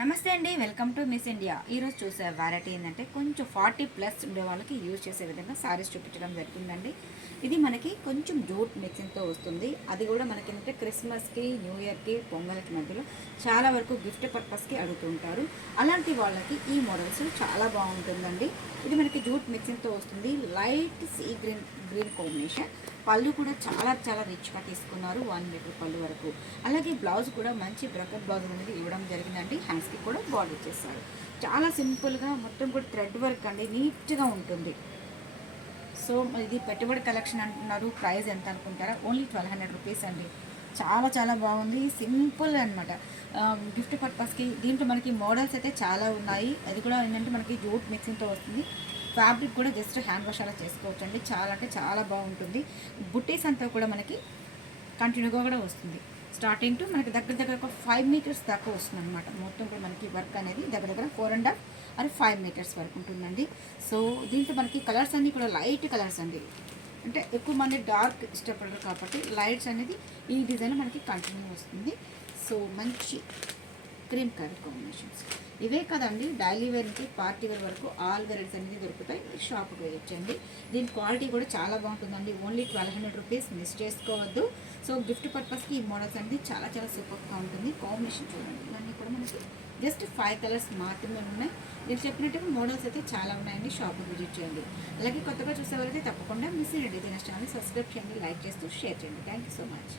నమస్తే అండి, welcome to miss India. ఈరోజు చూసే వెరైటీ ఏంటంటే కొంచెం 40+ ఉండే వాళ్ళకి యూజ్ చేసే విధంగా సారీస్ చూపించడం జరుగుతుందండి. ఇది మనకి కొంచెం జూట్ మిక్సింగ్తో వస్తుంది. అది కూడా మనకి ఏంటంటే క్రిస్మస్కి, న్యూ ఇయర్కి, పొంగల్కి మధ్యలో చాలా వరకు గిఫ్ట్ పర్పస్కి అడుగుతుంటారు. అలాంటి వాళ్ళకి ఈ మోడల్స్ చాలా బాగుంటుందండి. ఇది మనకి జూట్ మిక్సింగ్తో వస్తుంది. Light sea green combination. పళ్ళు కూడా చాలా చాలా రిచ్గా తీసుకున్నారు, 1 మీటర్ పళ్ళు వరకు. అలాగే బ్లౌజ్ కూడా మంచి బ్రకెట్ బ్లౌజ్ అనేది ఇవ్వడం జరిగిందండి. హ్యాండ్స్కి కూడా బార్డర్ ఇచ్చేస్తారు. చాలా సింపుల్గా మొత్తం కూడా థ్రెడ్ వర్క్ అండి, నీట్గా ఉంటుంది. సో ఇది పెట్టుబడి కలెక్షన్ అంటున్నారు. ప్రైస్ ఎంత అనుకుంటారా? ఓన్లీ 1200 రూపీస్ అండి. చాలా చాలా బాగుంది, సింపుల్ అనమాట. గిఫ్ట్ పర్పస్కి దీంట్లో మనకి మోడల్స్ అయితే చాలా ఉన్నాయి. అది కూడా ఏంటంటే మనకి జూట్ మిక్సింగ్తో వస్తుంది. ఫ్యాబ్రిక్ కూడా జస్ట్ హ్యాండ్ వాష్ అలా చేసుకోవచ్చు అండి. చాలా అంటే చాలా బాగుంటుంది. బుట్టీస్ అంతా కూడా మనకి కంటిన్యూగా కూడా వస్తుంది. స్టార్టింగ్ టు మనకి దగ్గర ఒక 5 మీటర్స్ దాకా వస్తుంది అనమాట. మొత్తం కూడా మనకి వర్క్ అనేది దగ్గర 4.5 or 5 మీటర్స్ వరకు ఉంటుందండి. సో దీంట్లో మనకి కలర్స్ అన్నీ కూడా లైట్ కలర్స్ అండి. అంటే ఎక్కువ మంది డార్క్ ఇష్టపడరు కాబట్టి లైట్స్ అనేది ఈ డిజైన్ మనకి కంటిన్యూ వస్తుంది. సో మంచి క్రీమ్ కలర్ కాంబినేషన్స్ ఇవే కదండి. డైలీ వేర్ నుంచి పార్టీ వేర్ వరకు ఆల్ వెరైటీస్ అనేది దొరుకుతాయి. మీరు షాప్కి వేయచ్చండి. దీని క్వాలిటీ కూడా చాలా బాగుంటుందండి. ఓన్లీ 1200 రూపీస్, మిస్ చేసుకోవద్దు. సో గిఫ్ట్ పర్పస్కి ఈ మోడల్స్ అనేది చాలా చాలా సూపర్గా ఉంటుంది. కాంబినేషన్ చూడండి, ఇవన్నీ కూడా మనకి జస్ట్ 5 కలర్స్ మాత్రమే ఉన్నాయి. నేను చెప్పినట్టుగా మోడల్స్ అయితే చాలా ఉన్నాయండి. షాప్కి విజిట్ చేయండి. అలాగే కొత్తగా చూసేవారైతే తప్పకుండా మిస్ ఇండియా ఛానల్ సబ్స్క్రైబ్ చేయండి, లైక్ చేస్తూ షేర్ చేయండి. Thank you so much.